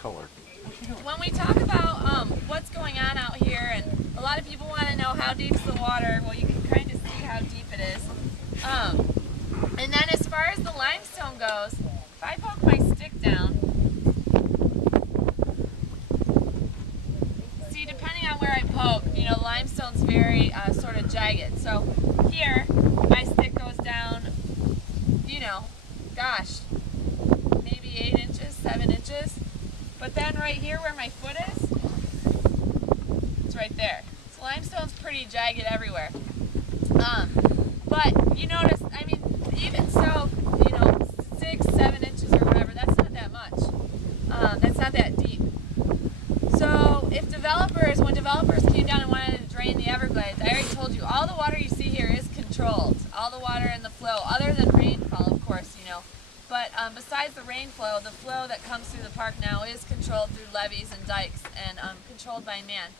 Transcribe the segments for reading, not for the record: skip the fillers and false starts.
color. When we talk about what's going on out here, and a lot of people want to know how deep is the water, well, you can kind of see how deep it is. And then as far as the limestone goes, if I poke my stick down, see, depending on where I poke, you know, limestone's very sort of jagged. So here, my stick goes down, you know, gosh, maybe 8 inches, 7 inches. But then right here where my foot is, it's right there. So limestone's pretty jagged everywhere. But you notice, I mean, even so, you know, 6, 7 inches or whatever, that's not that much. That's not that deep. So if when developers came down and wanted to drain the Everglades, I already told you, all the water you see here is controlled. All the water in the flow, other than rainfall, of course, you know. But besides the rain flow, the flow that comes through the park now is controlled through levees and dikes and controlled by man.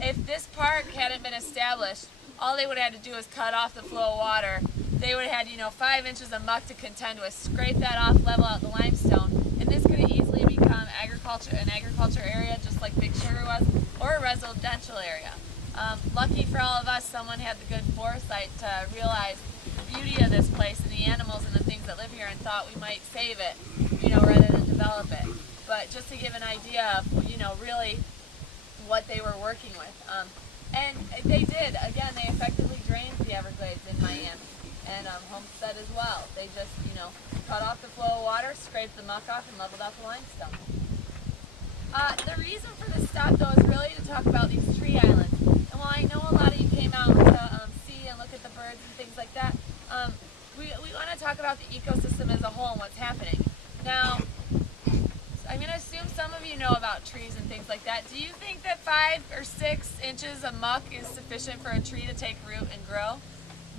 If this park hadn't been established, all they would have had to do is cut off the flow of water. They would have had, you know, 5 inches of muck to contend with, scrape that off, level out the limestone, and this could have easily become an agriculture area just like Big Sugar was, or a residential area. Lucky for all of us, someone had the good foresight to realize the beauty of this place and the animals and the things that live here and thought we might save it, you know, rather than develop it. But just to give an idea of, you know, really what they were working with. And they did. Again, they effectively drained the Everglades in Miami and Homestead as well. They just, you know, cut off the flow of water, scraped the muck off, and leveled out the limestone. The reason for this stop, though, is really to talk about these tree islands. And while I know a lot of you came out to see and look at the birds and things like that, we want to talk about the ecosystem as a whole and what's happening. Now, I'm going to assume some of you know about trees and things like that. Do you think that 5 or 6 inches of muck is sufficient for a tree to take root and grow?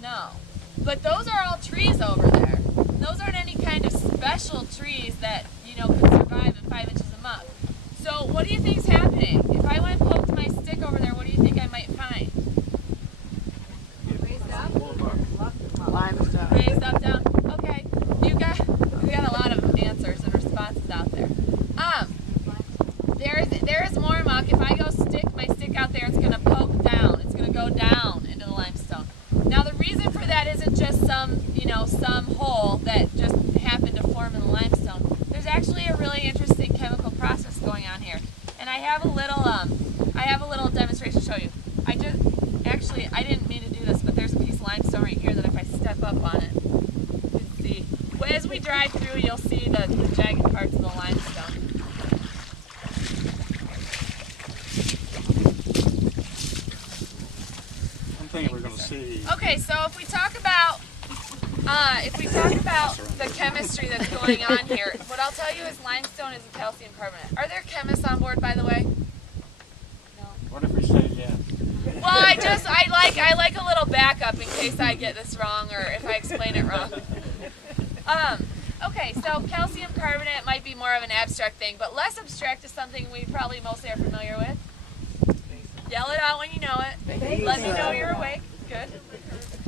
No. But those are all trees over there. Those aren't any kind of special trees that, you know, could survive in 5 inches of muck. So what do you think's happening? If I went and poked my stick over there, what do you think I might find? Raised up? Limestone. Raised up, down? Okay. We got a lot of answers and responses out there. There is more muck. If I go stick my stick out there, it's going to poke down. It's going to go down into the limestone. Now the reason for that isn't just some hole that just happened to form in the limestone. There's actually a really interesting chemical process going on here, and I have a little demonstration to show you. I didn't mean to do this, but there's a piece of limestone right here that if I step up on it, you can see. As we drive through, you'll see the jagged parts of the limestone. We're going to see. Okay, so if we talk about the chemistry that's going on here, what I'll tell you is limestone is a calcium carbonate. Are there chemists on board, by the way? No. What if we say yes? Well, I like a little backup in case I get this wrong or if I explain it wrong. Okay, so calcium carbonate might be more of an abstract thing, but less abstract is something we probably mostly are familiar with. Yell it out when you know it. Let me know you're awake. Good.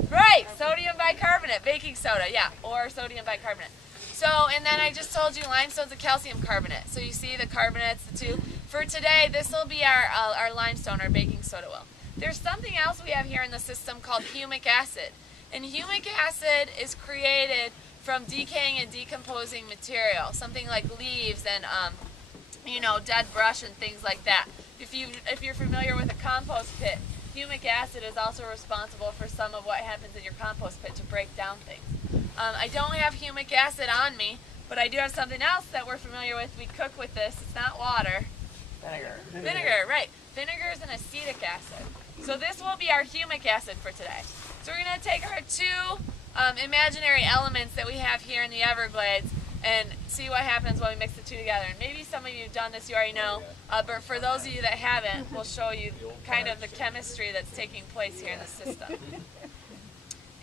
Right, sodium bicarbonate, baking soda, yeah, or sodium bicarbonate. So, and then I just told you limestone's a calcium carbonate. So you see the carbonates, the two. For today, this will be our limestone, our baking soda will. There's something else we have here in the system called humic acid. And humic acid is created from decaying and decomposing material, something like leaves and you know, dead brush and things like that. If you're familiar with a compost pit, humic acid is also responsible for some of what happens in your compost pit to break down things. I don't have humic acid on me, but I do have something else that we're familiar with. We cook with this. It's not water. Vinegar. Vinegar, right. Vinegar is an acetic acid. So this will be our humic acid for today. So we're going to take our two imaginary elements that we have here in the Everglades and see what happens when we mix the two together. And maybe some of you have done this, you already know, but for those of you that haven't, we'll show you kind of the chemistry that's taking place here in the system.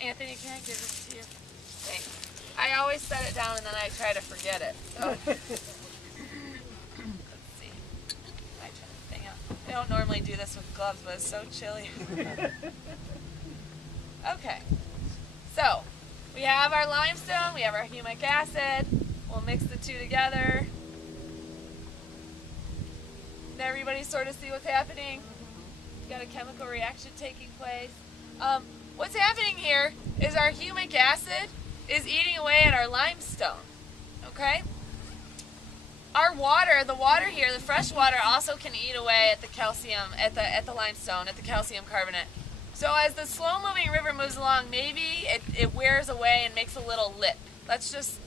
Anthony, can I give this to you? Thanks. I always set it down and then I try to forget it. So. Let's see. I turn the thing up. I don't normally do this with gloves, but it's so chilly. Okay. So, we have our limestone, we have our humic acid. We'll mix the two together. everybody sort of see what's happening? Got a chemical reaction taking place. What's happening here is our humic acid is eating away at our limestone. Okay? Our water, the water here, the fresh water also can eat away at the calcium, at the limestone, at the calcium carbonate. So as the slow-moving river moves along, maybe it wears away and makes a little lip. Let's just,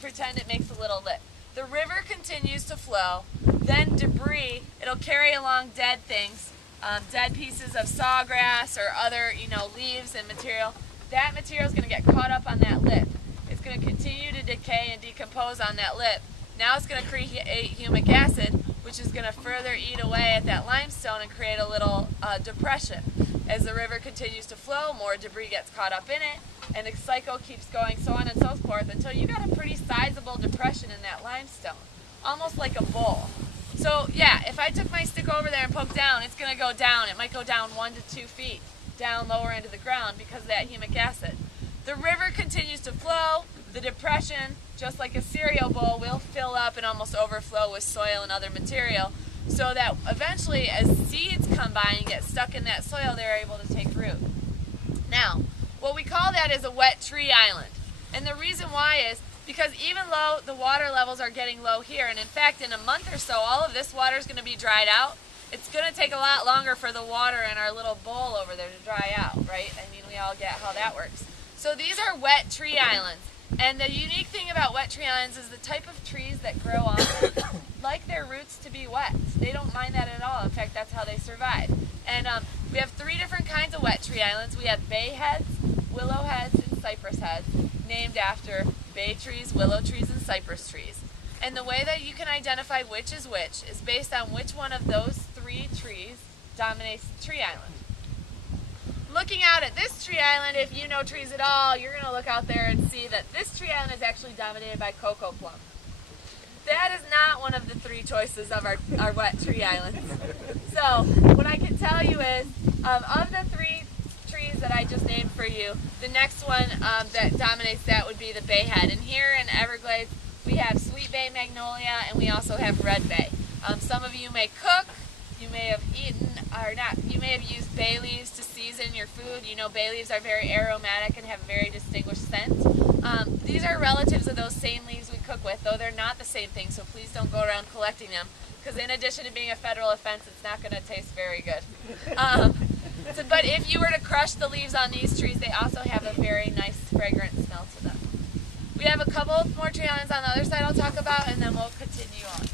pretend it makes a little lip. The river continues to flow, then debris, it'll carry along dead things, dead pieces of sawgrass or other, leaves and material. That material is going to get caught up on that lip. It's going to continue to decay and decompose on that lip. Now it's going to create humic acid, which is going to further eat away at that limestone and create a little depression. As the river continues to flow, more debris gets caught up in it, and the cycle keeps going, so on and so forth, until you got a pretty sizable depression in that limestone, almost like a bowl. So yeah, if I took my stick over there and poked down, it's going to go down. It might go down 1 to 2 feet down lower into the ground because of that humic acid. The river continues to flow. The depression, just like a cereal bowl, will fill up and almost overflow with soil and other material, so that eventually as seeds come by and get stuck in that soil, they're able to take root. Now, what we call that is a wet tree island. And the reason why is because even though the water levels are getting low here, and in fact in a month or so all of this water is going to be dried out, it's going to take a lot longer for the water in our little bowl over there to dry out, right? I mean, we all get how that works. So these are wet tree islands. And the unique thing about wet tree islands is the type of trees that grow on them like their roots to be wet. They don't mind that at all. In fact, that's how they survive. And we have 3 different kinds of wet tree islands. We have bay heads, willow heads, and cypress heads, named after bay trees, willow trees, and cypress trees. And the way that you can identify which is based on which one of those 3 trees dominates the tree island. Looking out at this tree island, if you know trees at all, you're going to look out there and see that this tree island is actually dominated by cocoa plum. That is not one of the 3 choices of our wet tree islands. So what I can tell you is, of the 3 trees that I just named for you, the next one that dominates that would be the bayhead. And here in Everglades, we have sweet bay magnolia, and we also have red bay. Some of you may cook. You may have you may have used bay leaves to season your food. You know, bay leaves are very aromatic and have a very distinguished scent. These are relatives of those same leaves we cook with, though they're not the same thing, so please don't go around collecting them, because in addition to being a federal offense, it's not going to taste very good. But if you were to crush the leaves on these trees, they also have a very nice fragrant smell to them. We have a couple more tree islands on the other side I'll talk about, and then we'll continue on.